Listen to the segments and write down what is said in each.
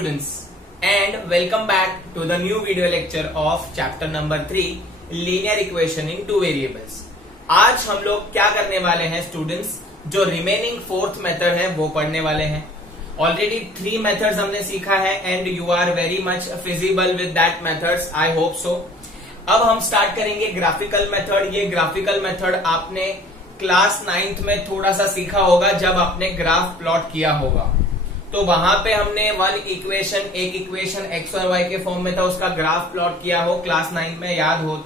students and welcome back to the new video lecture of chapter number 3 linear equation in two variables। आज हम लोग क्या करने वाले हैं स्टूडेंट्स, जो रिमेनिंग फोर्थ मेथड है वो पढ़ने वाले हैं। ऑलरेडी 3 मेथड्स हमने सीखा है and you are very much feasible with that methods, I hope so. अब हम स्टार्ट करेंगे ग्राफिकल मेथड। ये ग्राफिकल मेथड आपने क्लास 9th में थोड़ा सा सीखा होगा जब आपने ग्राफ प्लॉट किया होगा। तो वहां पे हमने एक इक्वेशन एक्स और वाई के फॉर्म में था, उसका ग्राफ प्लॉट किया हो क्लास 9 में, याद हो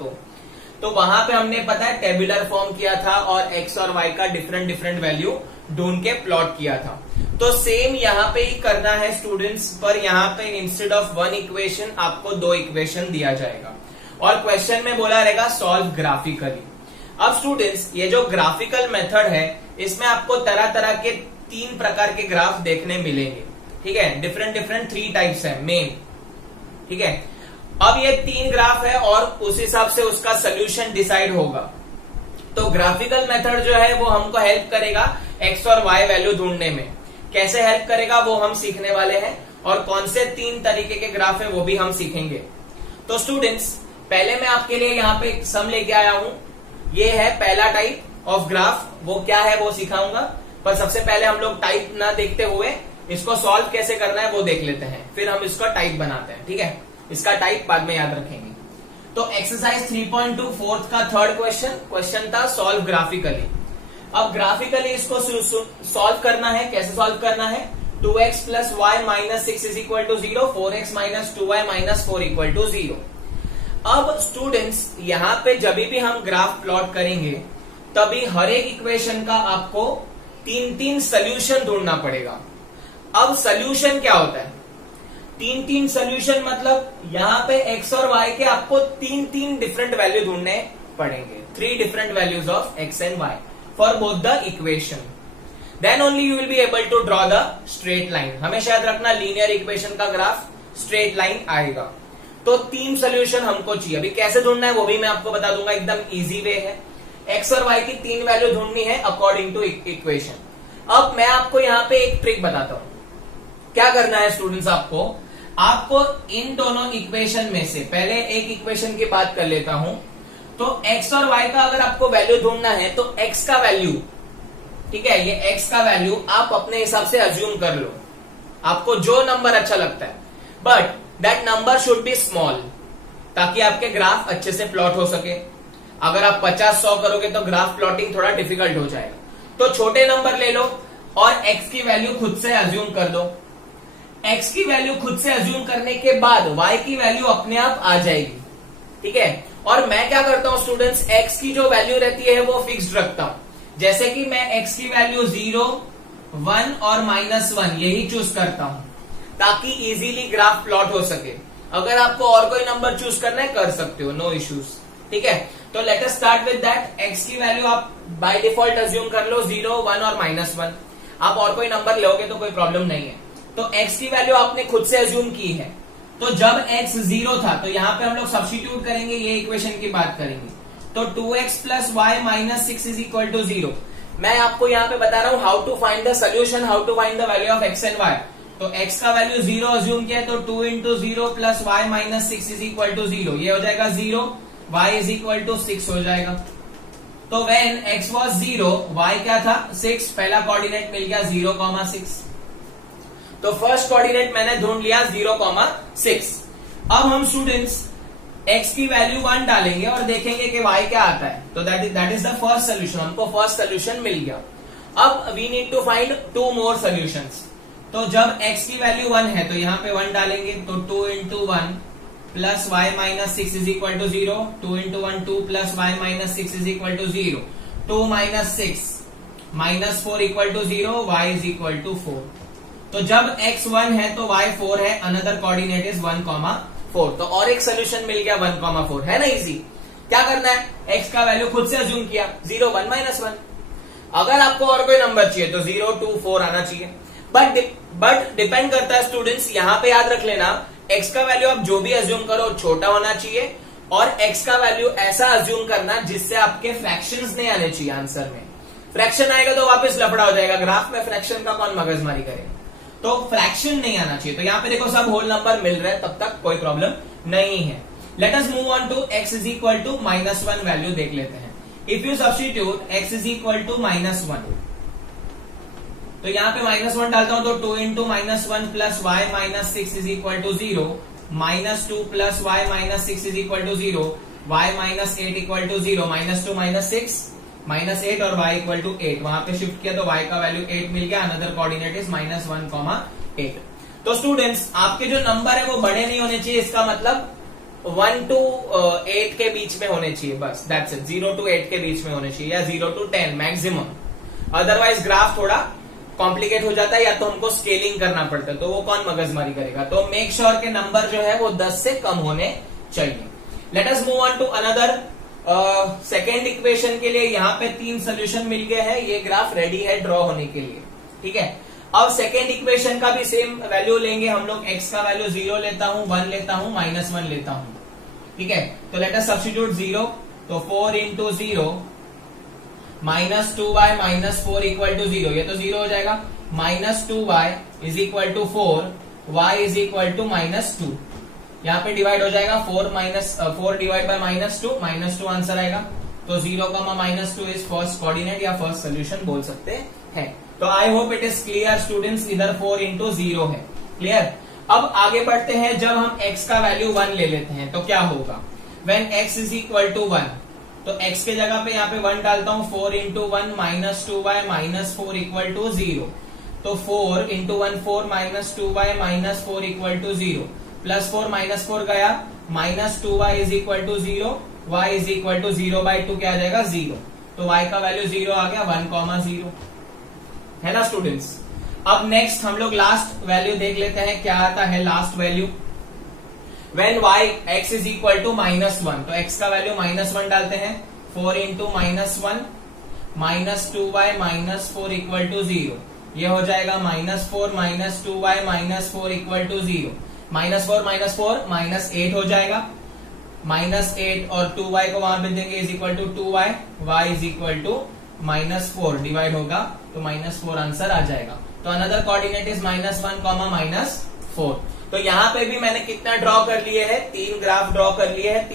तो वहां पे हमने पता है टेबुलर फॉर्म किया था और एक्स और वाई का डिफरेंट वैल्यू ढूंढ के प्लॉट किया था। तो सेम यहाँ पे ही करना है स्टूडेंट्स, पर यहाँ पे इंस्टेड ऑफ 1 इक्वेशन आपको 2 इक्वेशन दिया जाएगा और क्वेश्चन में बोला रहेगा सॉल्व ग्राफिकली। अब स्टूडेंट्स ये जो ग्राफिकल मेथड है इसमें आपको तरह तरह के 3 प्रकार के ग्राफ देखने मिलेंगे, ठीक है। डिफरेंट 3 टाइप्स है मेन, ठीक है। अब ये 3 ग्राफ है और उस हिसाब से उसका सोल्यूशन डिसाइड होगा। तो ग्राफिकल मेथड जो है वो हमको हेल्प करेगा एक्स और वाई वैल्यू ढूंढने में। कैसे हेल्प करेगा वो हम सीखने वाले हैं और कौन से 3 तरीके के ग्राफ है वो भी हम सीखेंगे। तो स्टूडेंट्स पहले मैं आपके लिए यहाँ पे सम लेके आया हूं। ये है पहला टाइप ऑफ ग्राफ, वो क्या है वो सिखाऊंगा, पर सबसे पहले हम लोग टाइप ना देखते हुए इसको सॉल्व कैसे करना है वो देख लेते हैं, फिर हम इसका टाइप बनाते हैं, ठीक है। इसका टाइप बाद में याद रखेंगे। तो एक्सरसाइज 3.2 फोर्थ का थर्ड क्वेश्चन था सॉल्व ग्राफिकली। अब ग्राफिकली इसको सॉल्व करना है। कैसे सॉल्व करना है? 2x plus y minus 6 is equal to 0, 4x minus 2y माइनस 4 इक्वल टू 0। अब स्टूडेंट्स यहाँ पे जब भी हम ग्राफ प्लॉट करेंगे तभी हर एक इक्वेशन का आपको 3 सोल्यूशन ढूंढना पड़ेगा। अब सोल्यूशन क्या होता है? 3 सोल्यूशन मतलब यहाँ पे x और y के आपको 3 डिफरेंट वैल्यू ढूंढने पड़ेंगे। 3 different values of x and y for both the equation. Then only you will be able to draw the straight line. हमेशा याद रखना लीनियर इक्वेशन का ग्राफ स्ट्रेट लाइन आएगा। तो 3 सोल्यूशन हमको चाहिए। अभी कैसे ढूंढना है वो भी मैं आपको बता दूंगा, एकदम इजी वे है। एक्स और वाई की 3 वैल्यू ढूंढनी है अकॉर्डिंग टू इक्वेशन। अब मैं आपको यहाँ पे एक ट्रिक बताता हूं। क्या करना है स्टूडेंट्स, आपको इन दोनों इक्वेशन में से पहले एक इक्वेशन की बात कर लेता हूं। तो एक्स और वाई का अगर आपको वैल्यू ढूंढना है तो एक्स का वैल्यू, ठीक है, ये एक्स का वैल्यू आप अपने हिसाब से अज्यूम कर लो, आपको जो नंबर अच्छा लगता है, but that number should be small, ताकि आपके ग्राफ अच्छे से प्लॉट हो सके। अगर आप 50-100 करोगे तो ग्राफ प्लॉटिंग थोड़ा डिफिकल्ट हो जाएगा। तो छोटे नंबर ले लो और x की वैल्यू खुद से अज्यूम कर दो। x की वैल्यू खुद से अज्यूम करने के बाद y की वैल्यू अपने आप आ जाएगी, ठीक है। और मैं क्या करता हूं स्टूडेंट्स, x की जो वैल्यू रहती है वो फिक्स्ड रखता हूं। जैसे कि मैं x की वैल्यू 0, 1 और -1 यही चूज करता हूं ताकि इजीली ग्राफ प्लॉट हो सके। अगर आपको और कोई नंबर चूज करना है कर सकते हो, नो इश्यूज, ठीक है। तो let us start with that. x की वैल्यू आप बाय डिफॉल्ट अज्यूम कर लो 0, 1 और -1। आप और कोई नंबर लोगे तो कोई प्रॉब्लम नहीं है। तो x की वैल्यू आपने खुद से अज्यूम की है। तो जब x 0 था तो यहाँ पे हम लोग सब्स्टिट्यूट करेंगे, ये इक्वेशन की बात करेंगे। तो 2x plus y minus 6 is equal to 0। मैं आपको यहाँ पे बता रहा हूँ how to find the solution, how to find the value of x and y। तो x का वैल्यू 0 अज्यूम किया तो 2 into 0 plus y minus 6 is equal to 0। ये हो जाएगा 0, y इज इक्वल टू 6 हो जाएगा। तो व्हेन x वाज 0, y क्या था 6, पहला कोऑर्डिनेट मिल गया 0,6। तो फर्स्ट कोऑर्डिनेट मैंने ढूंढ लिया 0,6। अब हम स्टूडेंट्स x की वैल्यू 1 डालेंगे और देखेंगे कि y क्या आता है। तो that is the first solution, हमको फर्स्ट सोल्यूशन मिल गया। अब we need to find 2 more solutions. तो जब x की वैल्यू 1 है तो यहाँ पे 1 डालेंगे, तो 2 into 1 plus y minus 6 is equal to 0। 2 into 1 2 plus y minus 6 is equal to 0। 2 minus 6 minus 4 equal to 0, y is equal to 4। तो जब x 1 है तो y 4 है, अनदर कोऑर्डिनेट इज 1,4। तो और एक सोल्यूशन मिल गया 1,4, है ना इजी। क्या करना है, x का वैल्यू खुद से अज्यूम किया 0, 1, -1। अगर आपको और कोई नंबर चाहिए तो 0, 2, 4 आना चाहिए। बट डिपेंड करता है स्टूडेंट्स, यहाँ पे याद रख लेना x का वैल्यू आप जो भी अज्यूम करो छोटा होना चाहिए और x का वैल्यू ऐसा अज्यूम करना जिससे आपके फ्रैक्शंस नहीं आने चाहिए आंसर में। फ्रैक्शन आएगा तो वापस लफड़ा हो जाएगा, ग्राफ में फ्रैक्शन का कौन मगजमारी करेगा। तो फ्रैक्शन नहीं आना चाहिए। तो यहाँ पे देखो सब होल नंबर मिल रहा है, तब तक कोई प्रॉब्लम नहीं है। Let us move on to x is equal to -1 value देख लेते हैं। If you substitute x is equal to -1, तो यहाँ पे -1 डालता हूं तो 2 into -1 plus y minus 6 is equal to 0, -2 plus y minus 6 is equal to 0, y minus 8 equal to 0, -2 -6 -8 और y इक्वल टू 8। वहां पे शिफ्ट किया तो y का वैल्यू 8 मिल गया। Another coordinate is -1, 8। तो स्टूडेंट्स आपके जो नंबर है वो बड़े नहीं होने चाहिए, इसका मतलब 1 to 8 के बीच में होने चाहिए, बस दैट्स इट। 0 to 8 के बीच में होने चाहिए या 0 to 10 मैक्सिमम। अदरवाइज ग्राफ थोड़ा कॉम्प्लिकेट हो जाता है या तो हमको स्केलिंग करना पड़ता है, तो वो कौन मगजमारी करेगा। तो मेक श्योर के नंबर जो है वो 10 से कम होने चाहिए। Let us move on to another second equation के लिए। यहाँ पे 3 सोल्यूशन मिल गए हैं, ये ग्राफ रेडी है ड्रॉ होने के लिए, ठीक है। अब सेकेंड इक्वेशन का भी सेम वैल्यू लेंगे हम लोग। x का वैल्यू 0 लेता हूं, 1 लेता हूं, -1 लेता हूं, ठीक है। तो लेट अस सब्स्टिट्यूट 0, तो 4 इंटू 0 -2y -4 इक्वल टू 0, ये तो 0 हो जाएगा। -2y is equal to 4, y is equal to -2। यहाँ पे डिवाइड हो जाएगा 4 डिवाइड बाय -2 आंसर आएगा। तो 0, -2 इज फर्स्ट कोऑर्डिनेट या फर्स्ट सोल्यूशन बोल सकते हैं। तो I hope it is clear students, इधर 4 इंटू 0 है, क्लियर। अब आगे बढ़ते हैं। जब हम x का वैल्यू 1 ले लेते हैं तो क्या होगा, when x is equal to 1, तो x के जगह पे यहाँ पे 1 डालता हूं। 4 इंटू 1 -2y -4 इक्वल टू 0, तो 4 into 1 4 -2y -4 equal to 0, plus 4 -4 गया, -2y is equal to 0, y is equal to 0/2 क्या आ जाएगा 0। तो y का वैल्यू 0 आ गया, 1,0 है ना स्टूडेंट्स। अब नेक्स्ट हम लोग लास्ट वैल्यू देख लेते हैं, क्या आता है last value. When x is equal to -1, तो x का वैल्यू -1 डालते हैं। 4 इंटू -1 -2y -4 इक्वल टू 0, ये हो जाएगा -4 -2y -4 इक्वल टू 0। -4 -8 हो जाएगा, -8 और 2y को वहां पे देंगे is equal to 2y, y is equal to -4 divide होगा तो -4 आंसर आ जाएगा। तो अनदर कोऑर्डिनेट इज -1, -4। तो यहाँ पे भी मैंने कितना ड्रॉ कर लिए हैं, 3 ग्राफ ड्रॉ कर लिए हैं,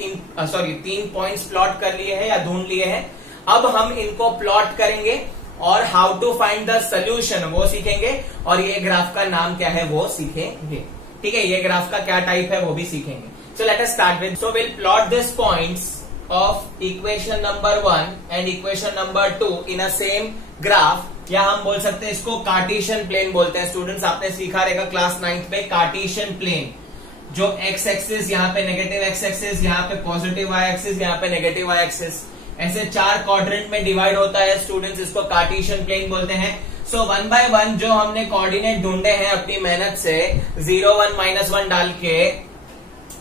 3 पॉइंट्स प्लॉट कर लिए हैं या ढूंढ लिए हैं। अब हम इनको प्लॉट करेंगे और how to find the solution वो सीखेंगे, और ये ग्राफ का नाम क्या है वो सीखेंगे, ठीक है। ये ग्राफ का क्या टाइप है वो भी सीखेंगे। So let us start with, so will plot this points of equation number 1 and equation number 2 in a same graph, या हम बोल सकते हैं इसको कार्टेशियन प्लेन बोलते हैं। स्टूडेंट्स आपने सीखा रहेगा क्लास 9th में कार्टेशियन प्लेन, जो x एक्सिस यहाँ पे नेगेटिव x एक्सिस, यहाँ पे पॉजिटिव y एक्सिस, यहाँ पे नेगेटिव y एक्सिस, ऐसे 4 क्वाड्रेंट में डिवाइड होता है स्टूडेंट्स, इसको कार्टेशियन प्लेन बोलते हैं। सो 1 by 1 जो हमने कोऑर्डिनेट ढूंढे हैं अपनी मेहनत से 0 1 -1 डाल के,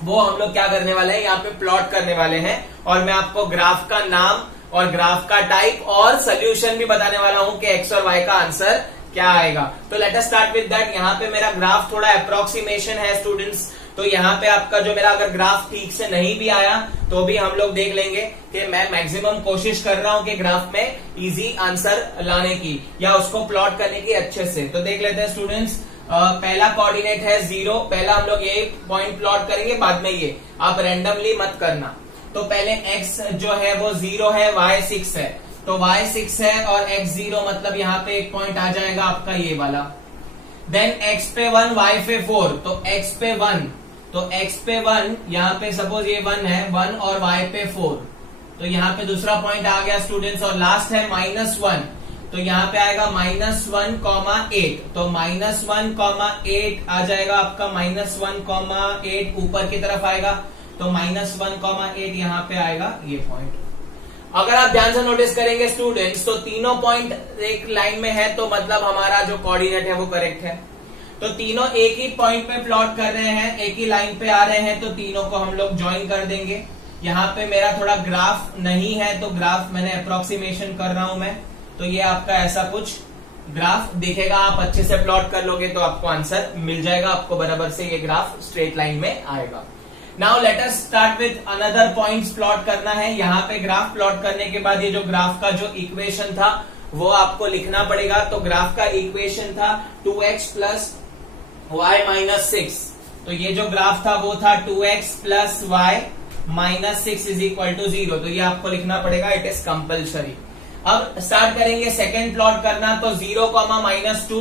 वो हम लोग क्या करने वाले हैं, यहाँ पे प्लॉट करने वाले हैं। और मैं आपको ग्राफ का नाम और ग्राफ का टाइप और सोल्यूशन भी बताने वाला हूं कि x और y का आंसर क्या आएगा। तो let us start with that. यहाँ पे मेरा ग्राफ थोड़ा अप्रोक्सीमेशन है स्टूडेंट्स, तो यहाँ पे आपका जो मेरा अगर ग्राफ ठीक से नहीं भी आया तो भी हम लोग देख लेंगे कि मैं मैक्सिमम कोशिश कर रहा हूं कि ग्राफ में इजी आंसर लाने की या उसको प्लॉट करने की अच्छे से। तो देख लेते हैं स्टूडेंट्स। पहला कोऑर्डिनेट है 0, पहला हम लोग ये पॉइंट प्लॉट करेंगे, बाद में ये, आप रैंडमली मत करना। तो पहले x जो है वो 0 है, y 6 है, तो y 6 है और x 0, मतलब यहाँ पे एक पॉइंट आ जाएगा आपका ये वाला। देन x पे 1 y पे 4, तो x पे 1, तो x पे 1 यहाँ पे सपोज ये 1 है, 1 और y पे 4, तो यहाँ पे दूसरा पॉइंट आ गया स्टूडेंट्स। और लास्ट है -1, तो यहाँ पे आएगा -1,8, तो -1,8 आ जाएगा आपका, -1,8 ऊपर की तरफ आएगा, तो -1,8 यहाँ पे आएगा ये पॉइंट। अगर आप ध्यान से नोटिस करेंगे स्टूडेंट्स, तो तीनों पॉइंट एक लाइन में है, तो मतलब हमारा जो कोऑर्डिनेट है वो करेक्ट है। तो तीनों एक ही पॉइंट पे प्लॉट कर रहे हैं, एक ही लाइन पे आ रहे हैं, तो तीनों को हम लोग ज्वाइन कर देंगे। यहाँ पे मेरा थोड़ा ग्राफ नहीं है, तो ग्राफ मैंने अप्रोक्सीमेशन कर रहा हूं मैं, तो ये आपका ऐसा कुछ ग्राफ दिखेगा। आप अच्छे से प्लॉट कर लोगे तो आपको आंसर मिल जाएगा, आपको बराबर से ये ग्राफ स्ट्रेट लाइन में आएगा। Now let us start with another points plot करना है। यहाँ पे ग्राफ प्लॉट करने के बाद ये जो ग्राफ का जो इक्वेशन था वो आपको लिखना पड़ेगा। तो ग्राफ का इक्वेशन था 2x प्लस y माइनस 6। तो ये जो ग्राफ था वो था 2x plus y minus 6 is equal to 0। तो ये आपको लिखना पड़ेगा, इट इज कंपल्सरी। अब स्टार्ट करेंगे सेकेंड प्लॉट करना। तो 0, -2।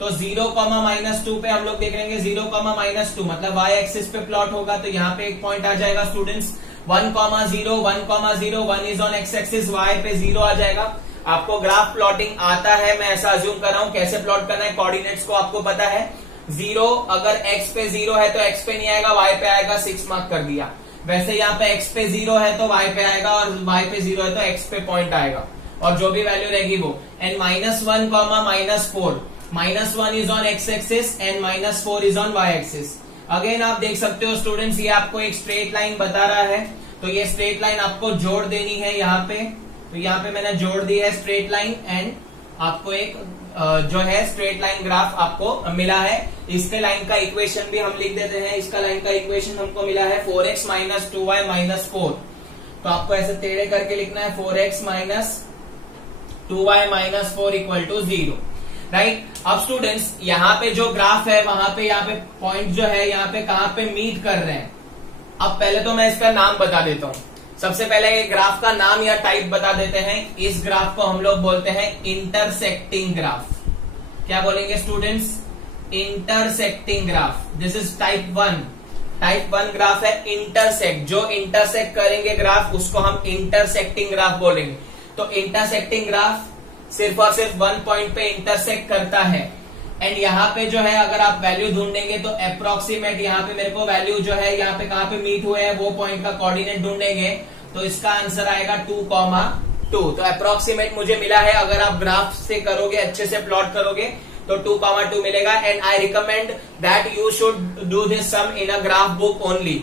तो 0, -2 पे हम लोग देख लेंगे 0, -2 मतलब y एक्सिस पे प्लॉट होगा। तो यहाँ पे एक पॉइंट आ जाएगा students 1, 0, 1, 0, 1 is on x axis, y पे 0 आ जाएगा। आपको ग्राफ प्लॉटिंग आता है, मैं ऐसा अज्यूम कर रहा हूं। कैसे प्लॉट करना है, कोऑर्डिनेट्स को आपको पता है। 0 अगर x पे 0 है तो x पे नहीं आएगा, y पे आएगा, 6 मार्क कर दिया। वैसे यहाँ पे x पे 0 है तो y पे आएगा, और y पे 0 है तो x पे पॉइंट आएगा, और जो भी वैल्यू रहेगी वो। And -1, -4, -1 is on x axis and -4 is on y axis. Again आप देख सकते हो स्टूडेंट्स, ये आपको एक स्ट्रेट लाइन बता रहा है। तो ये स्ट्रेट लाइन आपको जोड़ देनी है यहाँ पे। तो यहाँ पे मैंने जोड़ दी है स्ट्रेट लाइन, एंड आपको एक जो है स्ट्रेट लाइन ग्राफ आपको मिला है। इसके लाइन का इक्वेशन भी हम लिख देते हैं। इसका लाइन का इक्वेशन हमको मिला है 4x - 2y - 4। तो आपको ऐसे टेढ़े करके लिखना है 4x - 2y - 4 equal to 0, right. अब स्टूडेंट्स यहाँ पे जो ग्राफ है वहां पे यहाँ पे पॉइंट जो है यहाँ पे कहाँ पे मीट कर रहे हैं। अब पहले तो मैं इसका नाम बता देता हूँ। सबसे पहले ये ग्राफ का नाम या टाइप बता देते हैं। इस ग्राफ को हम लोग बोलते हैं इंटरसेक्टिंग ग्राफ। क्या बोलेंगे students? Intersecting graph. This is type 1। Type 1 graph है इंटरसेक्ट। जो इंटरसेक्ट करेंगे ग्राफ उसको हम इंटरसेक्टिंग ग्राफ बोलेंगे। तो इंटरसेक्टिंग ग्राफ सिर्फ और सिर्फ 1 पॉइंट पे इंटरसेक्ट करता है। एंड यहाँ पे जो है अगर आप वैल्यू ढूंढेंगे तो अप्रोक्सीमेट यहाँ पे मेरे को वैल्यू जो है यहाँ पे कहाँ पे मीट हुए हैं वो पॉइंट का कोऑर्डिनेट ढूंढेंगे। तो इसका आंसर आएगा 2, 2। तो अप्रोक्सीमेट मुझे मिला है। अगर आप ग्राफ से करोगे, अच्छे से प्लॉट करोगे तो 2, 2 मिलेगा। And I recommend that you should do this sum in a graph book only.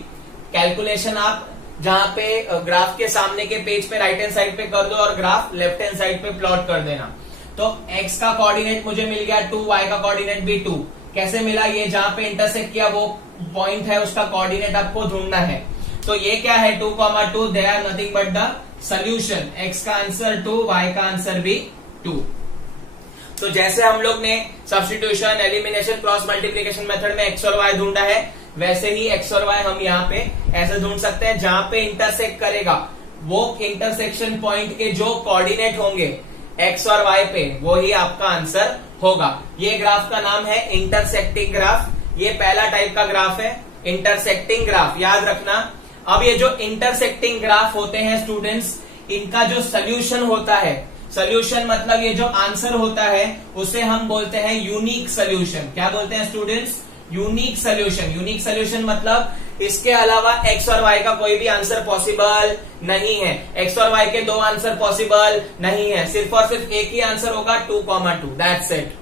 Calculation आप जहां पे ग्राफ के सामने के पेज पे राइट हैंड साइड पे कर दो और ग्राफ लेफ्ट हैंड साइड पे प्लॉट कर देना। तो x का कोऑर्डिनेट मुझे मिल गया 2, y का कोऑर्डिनेट भी 2। कैसे मिला? ये जहां पे इंटरसेक्ट किया वो पॉइंट है, उसका कोऑर्डिनेट आपको ढूंढना है। तो ये क्या है 2, 2, they are nothing but the solution. x का आंसर 2, y का आंसर भी 2। तो जैसे हम लोग ने substitution, elimination, cross multiplication method में x और y ढूंढा है, वैसे ही x और y हम यहाँ पे ऐसे ढूंढ सकते हैं। जहां पे इंटरसेक्ट करेगा वो इंटरसेक्शन पॉइंट के जो कोऑर्डिनेट होंगे x और y पे, वो ही आपका आंसर होगा। ये ग्राफ का नाम है इंटरसेक्टिंग ग्राफ। ये पहला टाइप का ग्राफ है, इंटरसेक्टिंग ग्राफ, याद रखना। अब ये जो इंटरसेक्टिंग ग्राफ होते हैं स्टूडेंट्स, इनका जो सोल्यूशन होता है, सोल्यूशन मतलब ये जो आंसर होता है उसे हम बोलते हैं यूनिक सोल्यूशन। क्या बोलते हैं students? Unique solution. Unique solution मतलब इसके अलावा x और y का कोई भी आंसर पॉसिबल नहीं है। x और y के 2 आंसर पॉसिबल नहीं है, सिर्फ और सिर्फ एक ही आंसर होगा 2, 2, दैट्स इट।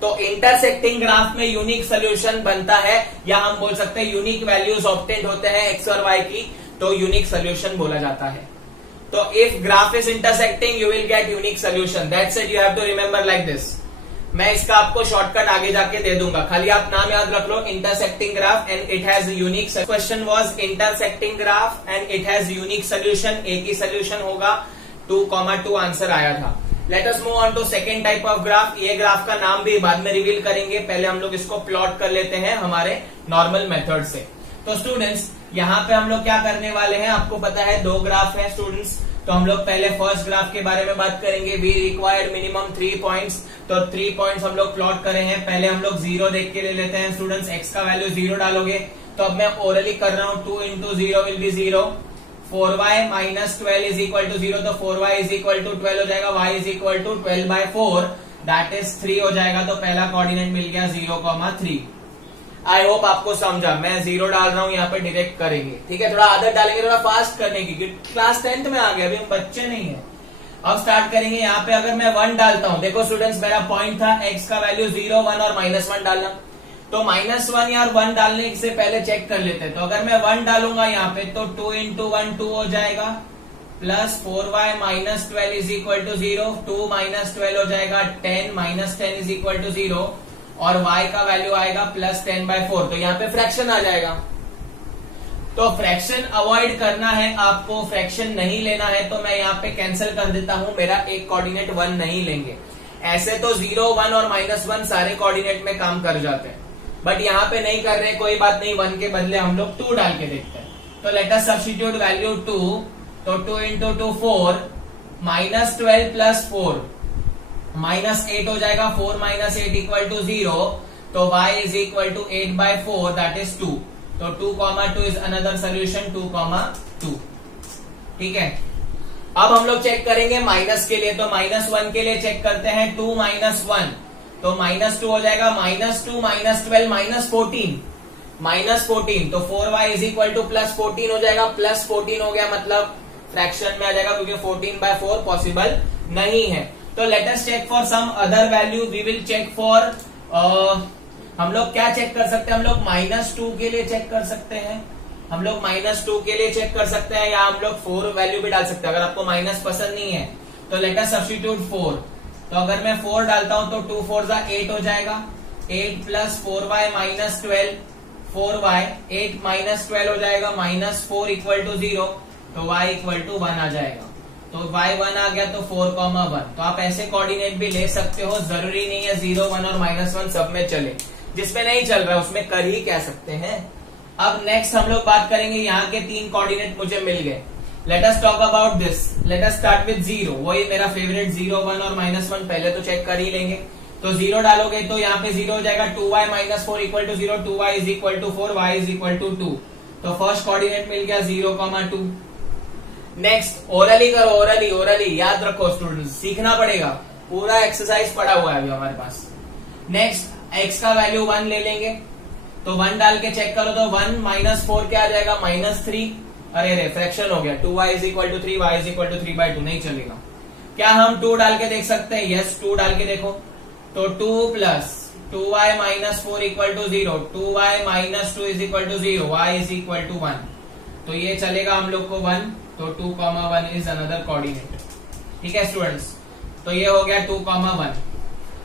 तो इंटरसेक्टिंग ग्राफ में यूनिक सोल्यूशन बनता है, या हम बोल सकते हैं यूनिक वैल्यूज ऑब्टेन्ड होते हैं x और y की, तो यूनिक सोल्यूशन बोला जाता है। तो if graph is intersecting you will get unique solution, that's it. You have to remember like this. मैं इसका आपको शॉर्टकट आगे जाके दे दूंगा, खाली आप नाम याद रख लो, intersecting graph and it has unique. Question was intersecting graph and it has unique solution. एक ही सोल्यूशन होगा, 2, 2 आंसर आया था। Let us move on to second type of graph. ये ग्राफ का नाम भी बाद में रिवील करेंगे, पहले हम लोग इसको प्लॉट कर लेते हैं हमारे नॉर्मल मेथड से। तो स्टूडेंट्स यहाँ पे हम लोग क्या करने वाले हैं, आपको पता है 2 ग्राफ है स्टूडेंट्स। तो हम लोग पहले फर्स्ट ग्राफ के बारे में बात करेंगे। We required minimum 3 points. तो 3 पॉइंट्स हम लोग प्लॉट करे हैं। पहले हम लोग 0 देख के ले लेते हैं स्टूडेंट्स। x का वैल्यू 0 डालोगे। तो अब मैं ओरली कर रहा हूं, 2 into 0 will be 0। 4y - 12 is equal to 0। तो 4y इज इक्वल टू 12 हो जाएगा। y is equal to 12/4 that is 3 हो जाएगा। तो पहला कोऑर्डिनेट मिल गया 0, 3। आई होप आपको समझा। मैं 0 डाल रहा हूं यहाँ पे, डायरेक्ट करेंगे, ठीक है। थोड़ा आदत डालेंगे, थोड़ा फास्ट करने की, क्लास 10th में आ गए, अभी हम बच्चे नहीं है। अब स्टार्ट करेंगे। यहाँ पे अगर मैं 1 डालता हूं, देखो स्टूडेंट्स मेरा पॉइंट था x का वैल्यू 0, 1 और -1 डालना। तो -1 या 1 डालने से पहले चेक कर लेते हैं। तो अगर मैं 1 डालूंगा यहाँ पे तो 2 into 1 2 हो जाएगा, plus 4y - 12 is equal to 0। 2 - 12 हो जाएगा 10, -10 इज इक्वल टू 0, और y का वैल्यू आएगा प्लस 10/4। तो यहाँ पे फ्रैक्शन आ जाएगा। तो फ्रैक्शन अवॉइड करना है आपको, फ्रैक्शन नहीं लेना है, तो मैं यहाँ पे कैंसिल कर देता हूं। मेरा एक कोऑर्डिनेट 1 नहीं लेंगे। ऐसे तो 0, 1 और -1 सारे कोऑर्डिनेट में काम कर जाते हैं, बट यहाँ पे नहीं कर रहे, कोई बात नहीं, 1 के बदले हम लोग 2 डाल के देखते हैं। तो लेट अस सब्स्टिट्यूट वैल्यू 2, तो 2 इंटू 2 4, -12 प्लस 4 -8 हो जाएगा, 4 - 8 इक्वल टू 0, तो y is equal to 8/4 that is 2। तो 2, 2 इज अनदर सोल्यूशन, 2, 2। ठीक है, अब हम लोग चेक करेंगे माइनस के लिए, तो -1 के लिए चेक करते हैं, 2 - 1, तो -2 हो जाएगा, -2 -12 -14, तो 4y इज इक्वल टू +14 हो जाएगा, +14 हो गया मतलब फ्रैक्शन में आ जाएगा, क्योंकि 14/4 पॉसिबल नहीं है। तो let us check for some other value, we will check for, हम लोग क्या चेक कर सकते हैं, हम लोग -2 के लिए चेक कर सकते हैं, हम लोग -2 के लिए चेक कर सकते हैं, या हम लोग 4 वैल्यू भी डाल सकते हैं, अगर आपको माइनस पसंद नहीं है तो लेट अस सब्स्टिट्यूट 4। तो अगर मैं 4 डालता हूं तो 2 4 8 हो जाएगा, 8 + 4y - 12, 4y 8 - 12 हो जाएगा, -4 इक्वल टू 0, तो y इक्वल टू 1 आ जाएगा। तो y 1 आ गया, तो 4, 1। तो आप ऐसे कोऑर्डिनेट भी ले सकते हो, जरूरी नहीं है 0, 1 और -1 सब में चले, जिसमें नहीं चल रहा है उसमें कर ही कह सकते हैं। अब नेक्स्ट हम लोग बात करेंगे, यहाँ के 3 कोऑर्डिनेट मुझे मिल गए। Let us talk about this, let us start with 0, वही मेरा फेवरेट, 0, 1 और -1 पहले तो चेक कर ही लेंगे। तो 0 डालोगे तो यहाँ पे 0 हो जाएगा, 2y - 4 equal to 0, 2y is equal to 4, y is equal to 2। तो फर्स्ट कोऑर्डिनेट मिल गया 0, 2। नेक्स्ट ओरली करो, ओरली याद रखो स्टूडेंट्स, सीखना पड़ेगा, पूरा एक्सरसाइज पड़ा हुआ है अभी हमारे पास। नेक्स्ट x का वैल्यू 1 ले लेंगे, तो 1 डाल के चेक करो, तो 1 - 4 क्या आ जाएगा, -3, अरे फ्रैक्शन हो गया, 2y is equal to 3, y is equal to 3/2, नहीं चलेगा। क्या हम 2 डाल के देख सकते हैं, यस 2 डाल के देखो, तो 2 + 2y - 4 equal to 0, 2y - 2 is equal to 0, y is equal to 1, तो ये चलेगा हम लोग को 1, तो 2, 1 इज अनदर कोऑर्डिनेट। ठीक है स्टूडेंट्स, तो ये हो गया 2, 1।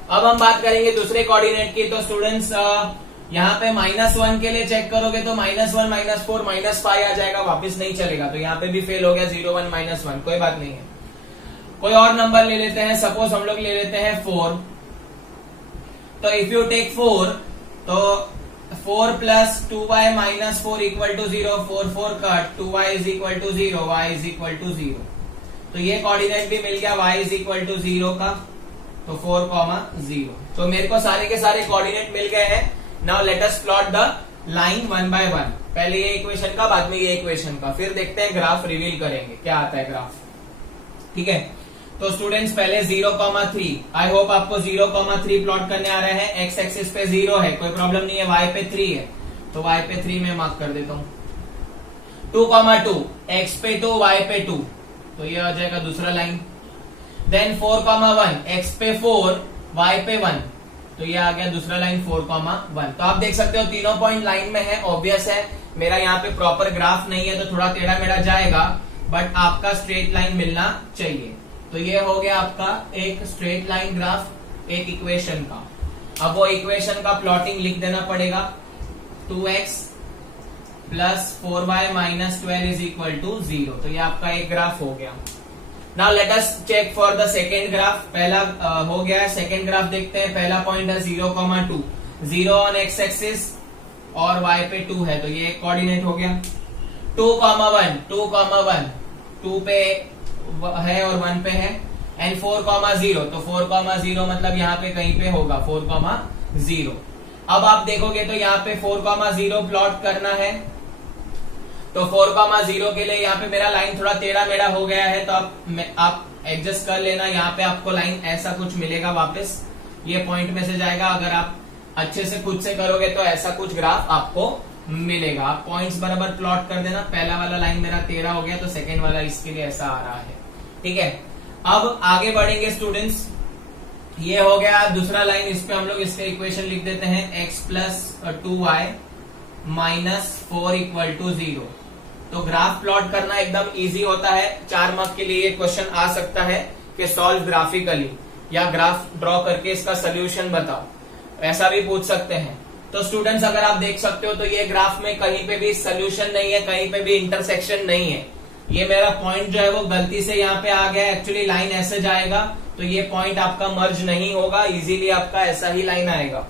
अब हम बात करेंगे दूसरे कोऑर्डिनेट की। तो स्टूडेंट्स यहाँ पे -1 के लिए चेक करोगे तो -1 -4 -5 आ जाएगा, वापस नहीं चलेगा, तो यहाँ पे भी फेल हो गया, 0, 1 -1, कोई बात नहीं है। कोई और नंबर ले लेते हैं, सपोज हम लोग ले लेते हैं 4। तो इफ यू टेक 4, तो 4 + 2y - 4 equal to 0, 4 4 cut, 2y is equal to 0, y is equal to 0। तो ये कोऑर्डिनेट भी मिल गया, y इज इक्वल टू 0 का, तो 4, 0। तो मेरे को सारे के सारे कोऑर्डिनेट मिल गए हैं। Now let us plot the line 1 by 1, पहले ये इक्वेशन का, बाद में ये इक्वेशन का, फिर देखते हैं ग्राफ रिवील करेंगे क्या आता है ग्राफ। ठीक है, तो स्टूडेंट्स पहले 0, 3, आई होप आपको 0, 3 प्लॉट करने आ रहे हैं। एक्स एक्सिस पे 0 है, कोई प्रॉब्लम नहीं है, y पे 3 है, तो y पे 3 में मार्क कर देता हूं। 2, 2, x पे 2, y पे 2, तो ये आ जाएगा दूसरा लाइन। देन 4, 1, x पे 4, y पे 1, तो ये आ गया दूसरा लाइन 4, 1। तो आप देख सकते हो तीनों पॉइंट लाइन में है, ऑब्वियस है। मेरा यहाँ पे प्रॉपर ग्राफ नहीं है तो थोड़ा टेढ़ा मेढ़ा जाएगा, बट आपका स्ट्रेट लाइन मिलना चाहिए। तो ये हो गया आपका एक स्ट्रेट लाइन ग्राफ एक इक्वेशन का। अब वो इक्वेशन का प्लॉटिंग लिख देना पड़ेगा, 2x + 4y - 12 is equal to 0। तो ये आपका एक ग्राफ हो गया। Now let us check for the second graph. पहला हो गया है, सेकेंड ग्राफ देखते हैं। पहला पॉइंट है 0, 2, 0 ऑन एक्स एक्सिस और y पे 2 है, तो ये एक कोऑर्डिनेट हो गया। 2, 1, 2, 1, 2 पे है और 1 पे है, एंड 4, 0, तो 4, 0 मतलब यहाँ पे कहीं पे होगा 4, 0। अब आप देखोगे तो यहाँ पे 4, 0 प्लॉट करना है, तो 4, 0 के लिए यहाँ पे मेरा लाइन थोड़ा टेढ़ा मेढ़ा हो गया है, तो आप एडजस्ट कर लेना। यहाँ पे आपको लाइन ऐसा कुछ मिलेगा, वापस ये पॉइंट में से जाएगा। अगर आप अच्छे से खुद से करोगे तो ऐसा कुछ ग्राफ आपको मिलेगा। आप पॉइंट्स बराबर प्लॉट कर देना। पहला वाला लाइन मेरा टेढ़ा हो गया, तो सेकेंड वाला इसके लिए ऐसा आ रहा है। ठीक है, अब आगे बढ़ेंगे स्टूडेंट्स। ये हो गया दूसरा लाइन, इस पे हम लोग इसका इक्वेशन लिख देते हैं, x + 2y - 4 इक्वल टू 0। तो ग्राफ प्लॉट करना एकदम इजी होता है। 4 मार्क के लिए ये क्वेश्चन आ सकता है कि सॉल्व ग्राफिकली, या ग्राफ ड्रॉ करके इसका सोल्यूशन बताओ, ऐसा भी पूछ सकते हैं। तो स्टूडेंट्स अगर आप देख सकते हो तो ये ग्राफ में कहीं पे भी सोल्यूशन नहीं है, कहीं पे भी इंटरसेक्शन नहीं है। ये मेरा पॉइंट जो है वो गलती से यहाँ पे आ गया, एक्चुअली लाइन ऐसे जाएगा तो ये पॉइंट आपका मर्ज नहीं होगा, इजीली आपका ऐसा ही लाइन आएगा।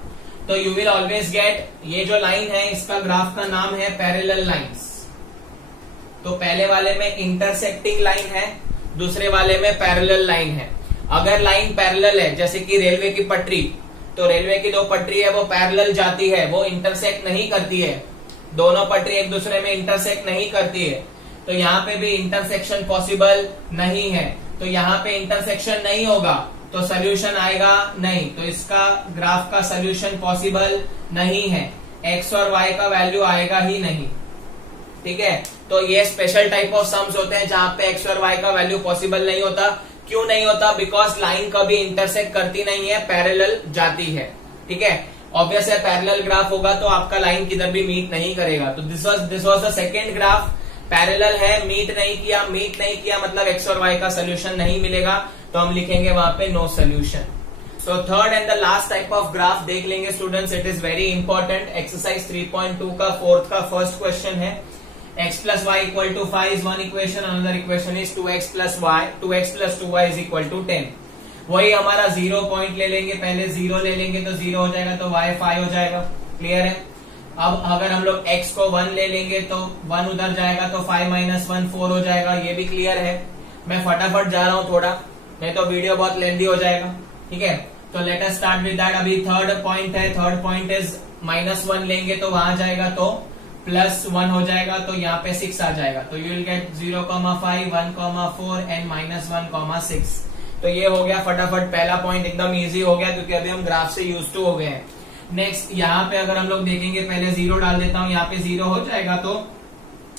तो यू विल ऑलवेज गेट, ये जो लाइन है इसका ग्राफ का नाम है पैरेलल लाइंस। तो पहले वाले में इंटरसेक्टिंग लाइन है, दूसरे वाले में पैरेलल लाइन है। अगर लाइन पैरेलल है, जैसे कि रेलवे की पटरी, तो रेलवे की दो पटरी है वो पैरेलल जाती है, वो इंटरसेक्ट नहीं करती है, दोनों पटरी एक दूसरे में इंटरसेक्ट नहीं करती है, तो यहाँ पे भी इंटरसेक्शन पॉसिबल नहीं है। तो यहाँ पे इंटरसेक्शन नहीं होगा तो सोल्यूशन आएगा नहीं, तो इसका ग्राफ का सोल्यूशन पॉसिबल नहीं है, एक्स और वाई का वैल्यू आएगा ही नहीं। ठीक है, तो ये स्पेशल टाइप ऑफ सम्स होते हैं जहां पे एक्स और वाई का वैल्यू पॉसिबल नहीं होता। क्यों नहीं होता? बिकॉज लाइन कभी इंटरसेक्ट करती नहीं है, पैरेलल जाती है। ठीक है, ऑब्वियस है पैरेलल ग्राफ होगा तो आपका लाइन किधर भी मीट नहीं करेगा। तो this was the second graph, parallel है, मीट नहीं किया मतलब एक्स और वाई का सोल्यूशन नहीं मिलेगा, तो हम लिखेंगे वहां पे no solution. So third and the last type of graph देख लेंगे students, it is very important. Exercise 3.2 का फोर्थ का फर्स्ट क्वेश्चन है, x plus y equal to 5 is one equation, another equation is 2x plus 2y is equal to 10। वही हमारा 0 point ले लेंगे, पहले 0 ले लेंगे तो 0 हो जाएगा, तो y 5 हो जाएगा। क्लियर है? अब अगर हम लोग x को 1 ले लेंगे तो 1 उधर जाएगा, तो 5 minus 1 4 हो जाएगा। ये भी क्लियर है। मैं फटाफट जा रहा हूँ थोड़ा, नहीं तो वीडियो बहुत लेंथी हो जाएगा। ठीक है, तो let us start with that. अभी थर्ड पॉइंट है, थर्ड पॉइंट इज -1 लेंगे तो वहां जाएगा तो +1 हो जाएगा, तो यहाँ पे 6 आ जाएगा, तो यू विल गेट 0,5 1,4 एंड -1,6। तो ये हो गया फटाफट पहला पॉइंट, एकदम इजी हो गया क्योंकि अभी हम ग्राफ से यूज टू हो गए हैं। नेक्स्ट यहाँ पे अगर हम लोग देखेंगे, पहले 0 डाल देता हूँ, यहाँ पे 0 हो जाएगा तो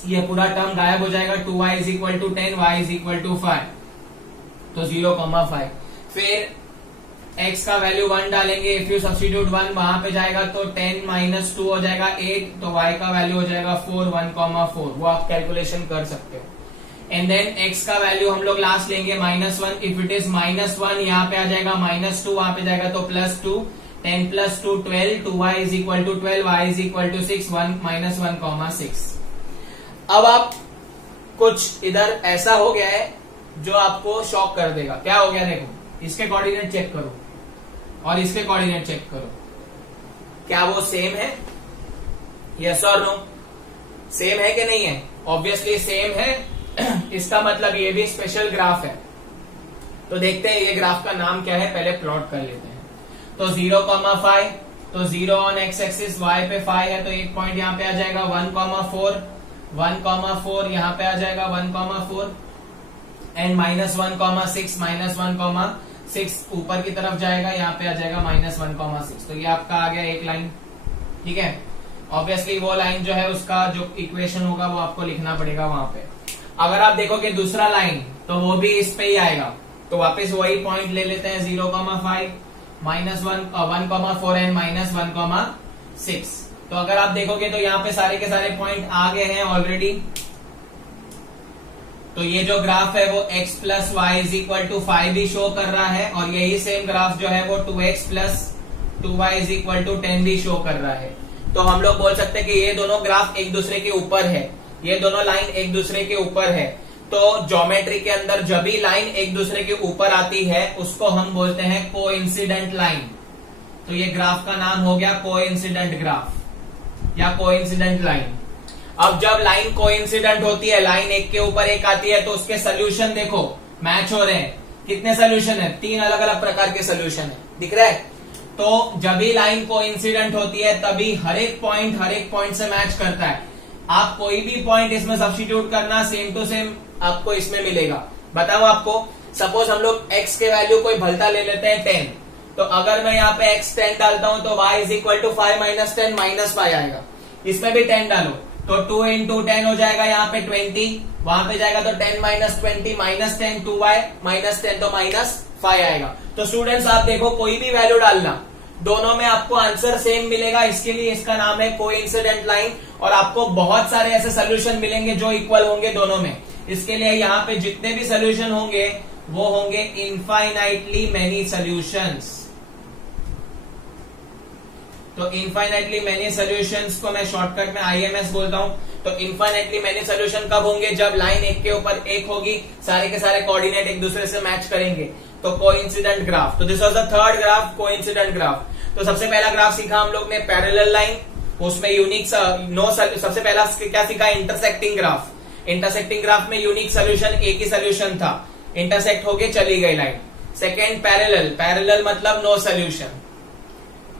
ये पूरा टर्म गायब हो जाएगा। 2y is equal to 10, y is equal to 5, तो 0,5। फिर x का वैल्यू 1 डालेंगे, इफ यू सब्स्टिट्यूट 1 वहां पे जाएगा तो 10 - 2 हो जाएगा 8, तो y का वैल्यू हो जाएगा 4, 1,4। वो आप कैलकुलेशन कर सकते हो। एंड देन x का वैल्यू हम लोग लास्ट लेंगे -1, इफ इट इज -1 यहाँ पे आ जाएगा, -2 वहां पे जाएगा तो +2, 10 + 2 12, 2y is equal to 12, y is equal to 6, 1 -1,6। अब आप कुछ इधर ऐसा हो गया है जो आपको शॉक कर देगा। क्या हो गया? देखो, इसके कोऑर्डिनेट चेक करो और इसके कोऑर्डिनेट चेक करो, क्या वो सेम है? यस और नो? सेम है कि नहीं है? ऑब्वियसली सेम है। इसका मतलब ये भी स्पेशल ग्राफ है। तो देखते हैं ये ग्राफ का नाम क्या है, पहले प्लॉट कर लेते हैं। तो 0,5, तो 0 ऑन एक्स एक्सिस, y पे 5 है तो एक पॉइंट यहाँ पे आ जाएगा 1,4 यहाँ पे आ जाएगा 1,4 एंड -1,6 -1,6 ऊपर की तरफ जाएगा, यहाँ पे आ जाएगा -1,6। तो ये आपका आ गया एक लाइन। ठीक है, ऑब्वियसली वो लाइन जो है उसका जो इक्वेशन होगा वो आपको लिखना पड़ेगा वहां पे। अगर आप देखोगे दूसरा लाइन तो वो भी इस पे ही आएगा, तो वापस वही पॉइंट ले लेते हैं 0,5 -1,4 एंड -1,6। तो अगर आप देखोगे तो यहाँ पे सारे के सारे पॉइंट आ गए हैं ऑलरेडी। तो ये जो ग्राफ है वो x + y is equal to 5 भी शो कर रहा है, और यही सेम ग्राफ जो है वो 2x + 2y is equal to 10 भी शो कर रहा है। तो हम लोग बोल सकते हैं कि ये दोनों ग्राफ एक दूसरे के ऊपर है, ये दोनों लाइन एक दूसरे के ऊपर है। तो ज्योमेट्री के अंदर जब भी लाइन एक दूसरे के ऊपर आती है उसको हम बोलते हैं कोइंसिडेंट लाइन। तो ये ग्राफ का नाम हो गया कोइंसिडेंट ग्राफ या कोइंसिडेंट लाइन। अब जब लाइन कोइंसिडेंट होती है, लाइन एक के ऊपर एक आती है, तो उसके सोल्यूशन देखो मैच हो रहे हैं। कितने सोल्यूशन है? 3 अलग अलग प्रकार के सोल्यूशन है, दिख रहा है? तो जब भी लाइन कोइंसिडेंट होती है तभी हर एक पॉइंट से मैच करता है। आप कोई भी पॉइंट इसमें सब्स्टिट्यूट करना, सेम टू सेम आपको इसमें मिलेगा। बताओ आपको, सपोज हम लोग x के वैल्यू कोई भलता ले लेते हैं 10, तो अगर मैं यहाँ पे x 10 डालता हूं तो y is equal to 5 - 10 -5 आएगा। इसमें भी 10 डालो तो 2 × 10 हो जाएगा, यहाँ पे 20, वहां पे जाएगा तो 10 - 20 -10 2y -10 तो -5 आएगा। तो स्टूडेंट्स आप देखो कोई भी वैल्यू डालना, दोनों में आपको आंसर सेम मिलेगा। इसके लिए इसका नाम है कोइंसिडेंट लाइन, और आपको बहुत सारे ऐसे सोल्यूशन मिलेंगे जो इक्वल होंगे दोनों में। इसके लिए यहाँ पे जितने भी सोल्यूशन होंगे वो होंगे इनफाइनाइटली मेनी सोल्यूशंस। तो इनफाइनाइटली मेनी सोल्यूशंस को मैं शॉर्टकट में IMS बोलता हूं। तो इनफाइनाइटली मेनी सोल्यूशन कब होंगे? जब लाइन एक के ऊपर एक होगी, सारे के सारे कोऑर्डिनेट एक दूसरे से मैच करेंगे, तो कोइंसिडेंट ग्राफ। तो this was the third graph, coincident graph. तो सबसे पहला ग्राफ सीखा हम लोग ने पैरेलल लाइन, उसमें यूनिक सबसे पहला क्या सीखा, इंटरसेक्टिंग ग्राफ। इंटरसेक्टिंग ग्राफ में यूनिक सोल्यूशन एक ही सोल्यूशन था, इंटरसेक्ट होके चली गई लाइन। सेकेंड पैरेलल, पैरेलल मतलब नो सोल्यूशन,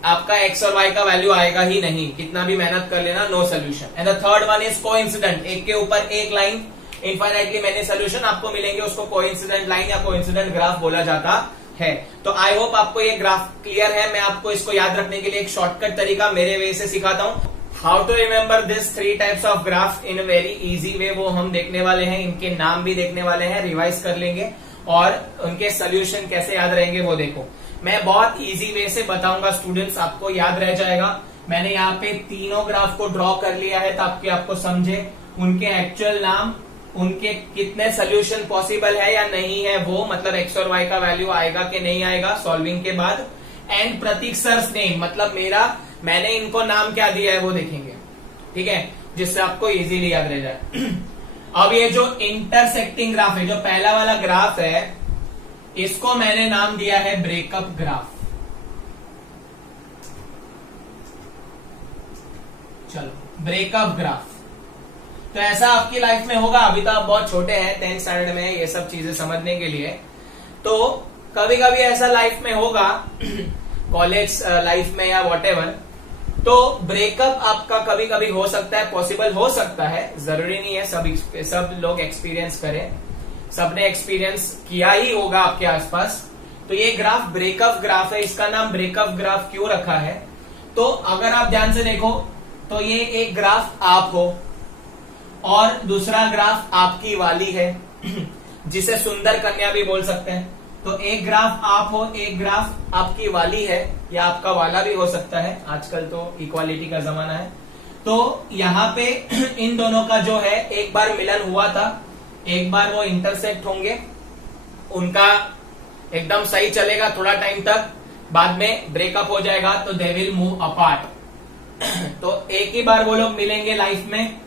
आपका एक्स और वाई का वैल्यू आएगा ही नहीं, कितना भी मेहनत कर लेना, no solution. And the third one is coincident, एक के ऊपर एक लाइन, इनफाइनाइटली मैनी सोल्यूशन आपको मिलेंगे, उसको कोइंसिडेंट लाइन या कोइंसिडेंट ग्राफ बोला जाता है। तो आई होप आपको ये ग्राफ क्लियर है। मैं आपको इसको याद रखने के लिए एक शॉर्टकट तरीका मेरे वे से सिखाता हूं, how to remember this 3 types of graph in very easy way, वो हम देखने वाले हैं, इनके नाम भी देखने वाले हैं, रिवाइज कर लेंगे और उनके सोल्यूशन कैसे याद रहेंगे वो देखो। मैं बहुत इजी वे से बताऊंगा स्टूडेंट्स, आपको याद रह जाएगा। मैंने यहाँ पे तीनों ग्राफ को ड्रॉ कर लिया है ताकि आपको समझे उनके एक्चुअल नाम, उनके कितने सोल्यूशन पॉसिबल है या नहीं है, वो मतलब एक्स और वाई का वैल्यू आएगा कि नहीं आएगा सॉल्विंग के बाद। एंड प्रतीक सर्स नेम, मतलब मैंने इनको नाम क्या दिया है वो देखेंगे, ठीक है, जिससे आपको इजीली याद रह जाए। अब ये जो इंटरसेक्टिंग ग्राफ है, जो पहला वाला ग्राफ है, इसको मैंने नाम दिया है ब्रेकअप ग्राफ। चलो, ब्रेकअप ग्राफ। तो ऐसा आपकी लाइफ में होगा, अभी तो आप बहुत छोटे हैं, 10th स्टैंडर्ड में ये सब चीजें समझने के लिए, तो कभी कभी ऐसा लाइफ में होगा, कॉलेज लाइफ में या व्हाटएवर, तो ब्रेकअप आपका कभी कभी हो सकता है, पॉसिबल हो सकता है, जरूरी नहीं है सब लोग एक्सपीरियंस करें, सबने एक्सपीरियंस किया ही होगा आपके आसपास। तो ये ग्राफ ब्रेकअप ग्राफ है, इसका नाम ब्रेकअप ग्राफ क्यों रखा है, तो अगर आप ध्यान से देखो तो ये एक ग्राफ आप हो और दूसरा ग्राफ आपकी वाली है, जिसे सुंदर कन्या भी बोल सकते हैं। तो एक ग्राफ आप हो, एक ग्राफ आपकी वाली है, या आपका वाला भी हो सकता है, आजकल तो इक्वालिटी का जमाना है। तो यहाँ पे इन दोनों का जो है एक बार मिलन हुआ था, एक बार वो इंटरसेक्ट होंगे, उनका एकदम सही चलेगा थोड़ा टाइम तक, बाद में ब्रेकअप हो जाएगा, तो दे विल मूव अपार्ट। तो एक ही बार वो लोग मिलेंगे लाइफ में,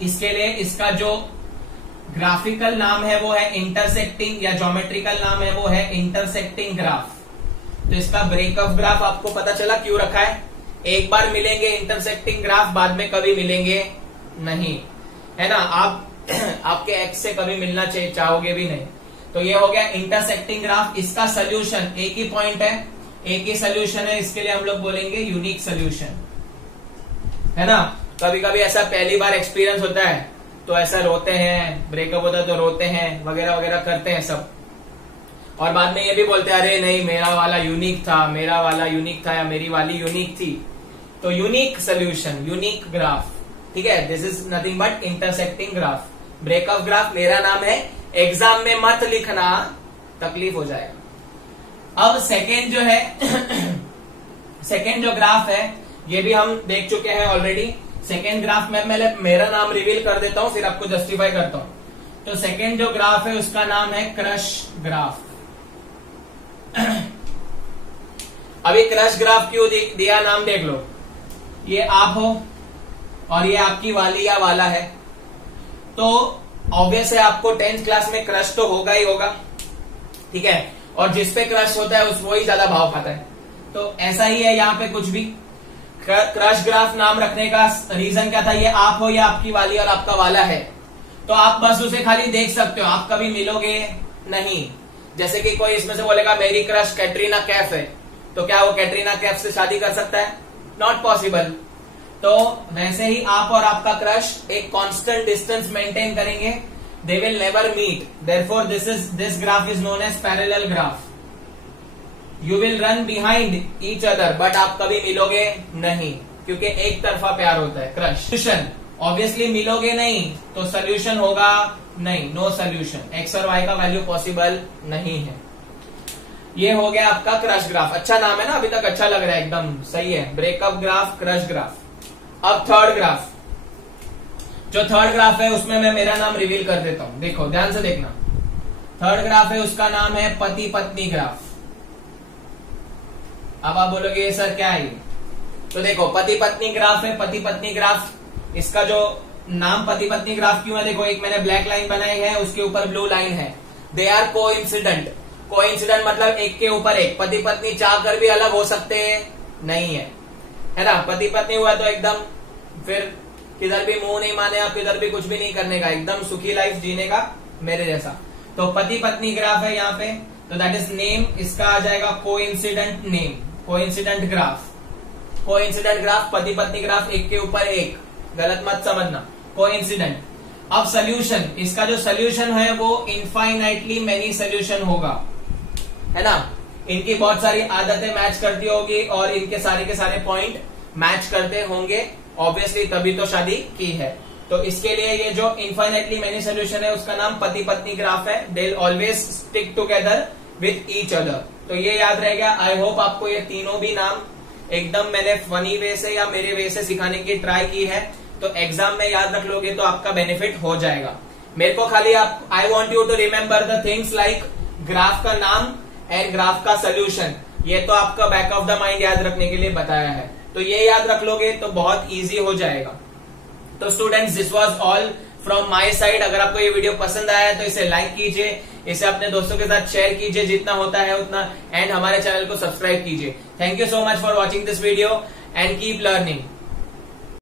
इसके लिए इसका जो ग्राफिकल नाम है वो है इंटरसेक्टिंग, या ज्योमेट्रिकल नाम है वो है इंटरसेक्टिंग ग्राफ। तो इसका ब्रेकअप ग्राफ आपको पता चला क्यों रखा है, एक बार मिलेंगे इंटरसेक्टिंग ग्राफ, बाद में कभी मिलेंगे नहीं, है ना, आप आपके एक्स से कभी मिलना चाहोगे भी नहीं। तो ये हो गया इंटरसेक्टिंग ग्राफ। इसका सोल्यूशन एक ही पॉइंट है, एक ही सोल्यूशन है, इसके लिए हम लोग बोलेंगे यूनिक सोल्यूशन, है ना। कभी कभी ऐसा पहली बार एक्सपीरियंस होता है तो ऐसा रोते हैं, ब्रेकअप होता है तो रोते हैं, वगैरह वगैरह करते हैं सब, और बाद में ये भी बोलते हैं अरे नहीं मेरा वाला यूनिक था, मेरा वाला यूनिक था, या मेरी वाली यूनिक थी। तो यूनिक सोल्यूशन, यूनिक ग्राफ, ठीक है, this is nothing but intersecting graph. Breakup graph मेरा नाम है, एग्जाम में मत लिखना, तकलीफ हो जाएगा। अब सेकेंड जो है सेकेंड जो ग्राफ है ये भी हम देख चुके हैं ऑलरेडी। सेकेंड ग्राफ में मैं मेरा नाम रिवील कर देता हूं, फिर आपको जस्टिफाई करता हूं। तो सेकेंड जो ग्राफ है उसका नाम है क्रश ग्राफ। अभी क्रश ग्राफ क्यों दिया नाम देख लो, ये आप हो और ये आपकी वाली या वाला है, तो ऑब्वियस है आपको 10th क्लास में क्रश तो होगा ही होगा, ठीक है, और जिस पे क्रश होता है वो ही ज्यादा भाव खाता है। तो ऐसा ही है यहाँ पे कुछ भी। क्रश ग्राफ नाम रखने का रीजन क्या था, ये आप हो या आपकी वाली और आपका वाला है, तो आप बस उसे खाली देख सकते हो, आप कभी मिलोगे नहीं। जैसे कि कोई इसमें से बोलेगा मेरी क्रश कैटरीना कैफ है, तो क्या वो कैटरीना कैफ से शादी कर सकता है, नॉट पॉसिबल। तो वैसे ही आप और आपका क्रश एक कांस्टेंट डिस्टेंस मेंटेन करेंगे, they will never meet, therefore this graph is known as parallel graph. You will run behind each other, but आप कभी मिलोगे नहीं, क्योंकि एक तरफा प्यार होता है। क्रश सोल्यूशन ऑब्वियसली मिलोगे नहीं तो सोल्यूशन होगा नहीं, नो सोल्यूशन, एक्स और वाई का वैल्यू पॉसिबल नहीं है। ये हो गया आपका क्रश ग्राफ। अच्छा नाम है ना, अभी तक अच्छा लग रहा है, एकदम सही है, ब्रेकअप ग्राफ, क्रश ग्राफ। अब थर्ड ग्राफ, जो थर्ड ग्राफ है उसमें मैं मेरा नाम रिवील कर देता हूं, देखो ध्यान से देखना। थर्ड ग्राफ है उसका नाम है पति पत्नी ग्राफ। अब आप बोलोगे ये सर क्या है, तो देखो पति पत्नी ग्राफ है, पति पत्नी ग्राफ, इसका जो नाम पति पत्नी ग्राफ क्यों है, देखो एक मैंने ब्लैक लाइन बनाई है, उसके ऊपर ब्लू लाइन है, दे आर कोइंसिडेंट। कोइंसिडेंट मतलब एक के ऊपर एक, पति पत्नी चाह कर भी अलग हो सकते हैं, नहीं है ना। पति पत्नी हुआ तो एकदम फिर किधर भी मुंह नहीं माने आप, किधर भी कुछ भी नहीं करने का, एकदम सुखी लाइफ जीने का मेरे जैसा। तो पति पत्नी ग्राफ है यहाँ पे, तो दैट इज नेम, इसका आ जाएगा coincident name, coincident graph. Coincident graph, पति पत्नी ग्राफ एक के ऊपर एक, गलत मत समझना, कोइंसिडेंट। अब सोल्यूशन, इसका जो सोल्यूशन है वो इनफाइनाइटली मेनी सोल्यूशन होगा, है ना। इनकी बहुत सारी आदतें मैच करती होगी और इनके सारे के सारे पॉइंट मैच करते होंगे, ऑब्वियसली तभी तो शादी की है। तो इसके लिए ये जो इनफाइनाइटली मेनी सोल्यूशन है उसका नाम पति पत्नी ग्राफ है। They always stick together with each other. तो ये याद रहेगा। आई होप आपको ये तीनों भी नाम एकदम मैंने फनी वे से या मेरे वे से सिखाने की ट्राई की है, तो एग्जाम में याद रख लोगे तो आपका बेनिफिट हो जाएगा। मेरे को खाली आप, I want you to remember the things like graph का नाम एंड ग्राफ का सोल्यूशन। ये तो आपका बैक ऑफ द माइंड याद रखने के लिए बताया है, तो ये याद रख लोगे तो बहुत इजी हो जाएगा। तो students, this was all from my side. अगर आपको ये वीडियो पसंद आया तो इसे लाइक कीजिए, इसे अपने दोस्तों के साथ शेयर कीजिए जितना होता है उतना, एंड हमारे चैनल को सब्सक्राइब कीजिए। Thank you so much for watching this video and keep learning.